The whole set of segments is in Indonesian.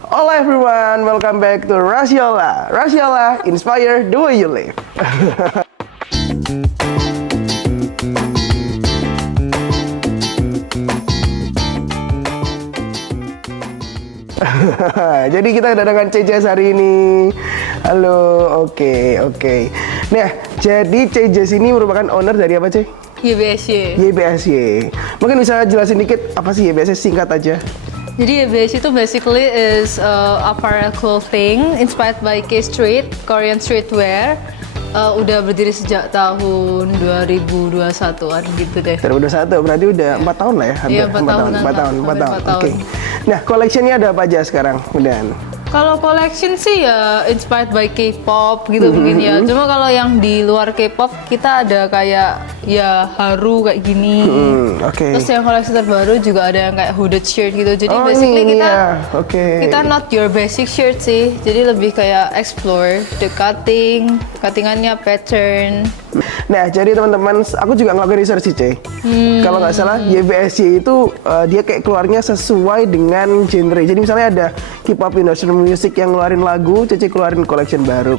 Hello everyone, welcome back to Rasiola. Rasiola, inspire the way you live. Jadi kita kedatangan CJS hari ini. Halo, oke. Nah, jadi CJS ini merupakan owner dari apa, C? YBSY. YBSY. Mungkin bisa jelasin dikit apa sih YBSY, singkat aja. Jadi YBSY itu basically is apparel clothing inspired by K-Street, Korean streetwear. Udah berdiri sejak tahun 2021-an gitu deh. 2021, berarti udah 4 tahun lah ya? Iya, 4 tahun. 4 tahun. Oke. Nah, collectionnya ada apa aja sekarang? Udahan. Kalau collection sih ya inspired by K-pop gitu mungkin ya. Cuma kalau yang di luar K-pop kita ada kayak ya haru kayak gini. Oke. Terus yang koleksi terbaru juga ada yang kayak hooded shirt gitu. Jadi Oh, basically ini kita ya. Oke. kita not your basic shirt sih. Jadi lebih kayak explore the cuttingannya pattern. Nah, jadi teman-teman, aku juga ngelakuin research sih, C. Kalau nggak salah, YBSY itu dia kayak keluarnya sesuai dengan genre. Jadi misalnya ada K-pop Industry Music yang ngeluarin lagu, Cece keluarin collection baru.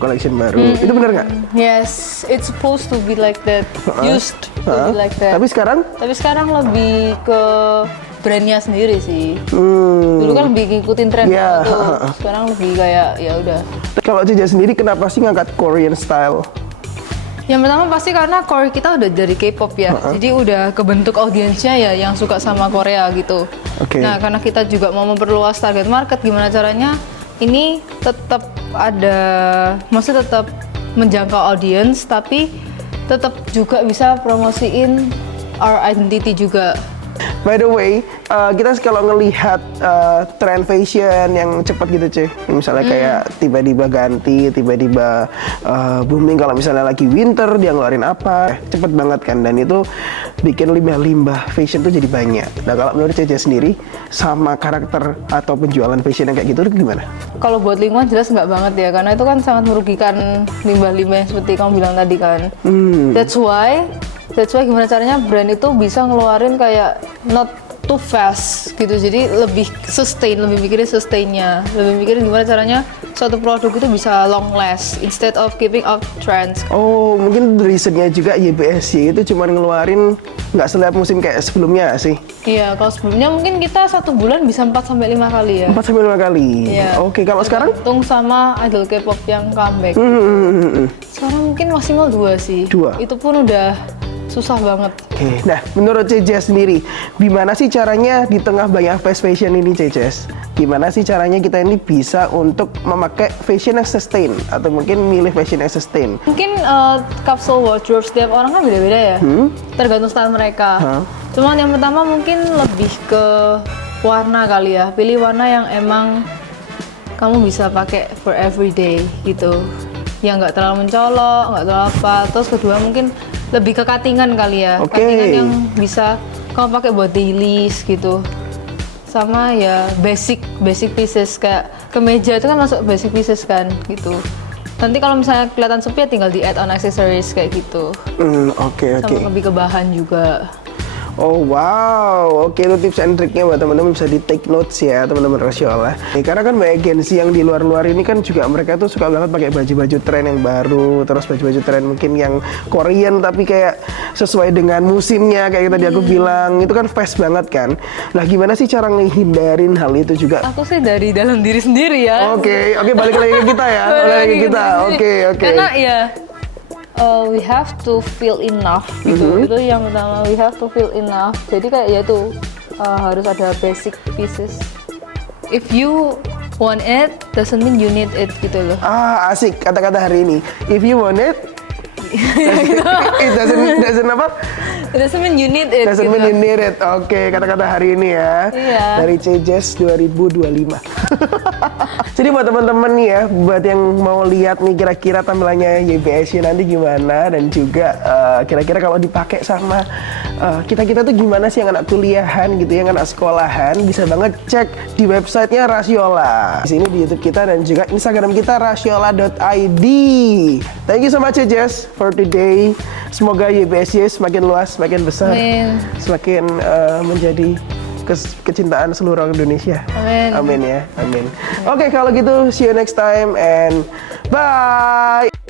Itu bener nggak? Yes, it's supposed to be like that. Used to be like that. Tapi sekarang lebih ke brandnya sendiri sih. Dulu kan lebih ngikutin tren Iya. tuh. Sekarang lebih kayak ya udah. Kalau Cece sendiri kenapa sih ngangkat Korean style? Yang pertama pasti karena core kita udah dari K-pop ya, jadi udah kebentuk audiensnya ya yang suka sama Korea gitu. Oke. Nah karena kita juga mau memperluas target market, gimana caranya ini tetap ada, maksudnya tetap menjangkau audience, tapi tetap juga bisa promosiin our identity juga. By the way, kita kalau ngelihat tren fashion yang cepat gitu, C. Misalnya kayak tiba-tiba ganti, tiba-tiba booming. Kalau misalnya lagi winter, dia ngeluarin apa, cepet banget kan. Dan itu bikin limbah-limbah fashion tuh jadi banyak. Nah, kalau menurut Cece sendiri, sama karakter atau penjualan fashion yang kayak gitu, itu gimana? Kalau buat lingkungan jelas nggak banget ya, karena itu kan sangat merugikan limbah-limbah yang seperti kamu bilang tadi kan. That's why gimana caranya brand itu bisa ngeluarin kayak not too fast gitu, jadi lebih sustain, lebih mikirin sustainnya, lebih mikirin gimana caranya suatu produk itu bisa long last instead of keeping up trends. Oh, mungkin reasonnya juga YBSY itu cuma ngeluarin nggak setiap musim kayak sebelumnya sih? Iya, kalau sebelumnya mungkin kita 1 bulan bisa 4-5 kali ya. 4-5 kali? Iya. Oke, kalau sekarang? Tergantung sama idol K-pop yang comeback. Sekarang mungkin maksimal 2 sih. 2? Itu pun udah susah banget. Oke, nah menurut CJS sendiri, gimana sih caranya di tengah banyak fast fashion ini, CJS? Gimana sih caranya kita ini bisa untuk memakai fashion yang sustain atau mungkin milih fashion yang sustain? Mungkin capsule wardrobe setiap orang kan beda-beda ya, tergantung style mereka. Cuman yang pertama mungkin lebih ke warna kali ya, pilih warna yang emang kamu bisa pakai for everyday gitu, yang nggak terlalu mencolok, nggak terlalu apa. Terus kedua mungkin lebih ke cuttingan kali ya, cuttingan yang bisa kamu pakai buat dailies gitu. Sama ya basic pieces, kayak kemeja itu kan masuk basic pieces kan gitu. Nanti kalau misalnya kelihatan sepi ya tinggal di add on accessories kayak gitu. Oke. Sama lebih ke bahan juga. Oh wow, oke, itu tips and triknya buat teman-teman, bisa di take notes ya teman-teman Rasiola. Karena kan banyak agensi yang di luar-luar ini kan juga mereka tuh suka banget pakai baju-baju tren yang baru, terus baju-baju tren mungkin yang Korean tapi kayak sesuai dengan musimnya kayak tadi aku bilang, itu kan fast banget kan. Nah, gimana sih cara ngehindarin hal itu juga? Aku sih dari dalam diri sendiri ya. Oke, balik lagi ke kita ya. Balik lagi ke kita. Oke. Karena ya we have to feel enough gitu. Itu yang pertama, we have to feel enough. Jadi kayak ya itu harus ada basic pieces. If you want it, doesn't mean you need it gitu loh. Asik kata-kata hari ini. If you want it, it doesn't apa? It doesn't mean you need it. Doesn't mean you need it. Oke, kata-kata hari ini ya. Iya. Dari CJS 2025. Jadi buat teman-teman nih ya, buat yang mau lihat nih kira-kira tampilannya YBSY nanti gimana, dan juga kira-kira kalau dipakai sama kita tuh gimana sih yang anak kuliahan gitu, yang anak sekolahan, bisa banget cek di websitenya Rasiola. Di sini di YouTube kita dan juga Instagram kita rasiola.id. Thank you so much CJS for today. Semoga YBSY semakin luas, semakin besar, Amin. semakin menjadi kecintaan seluruh orang Indonesia. Amin. Amin ya, amin. Oke, kalau gitu see you next time and bye.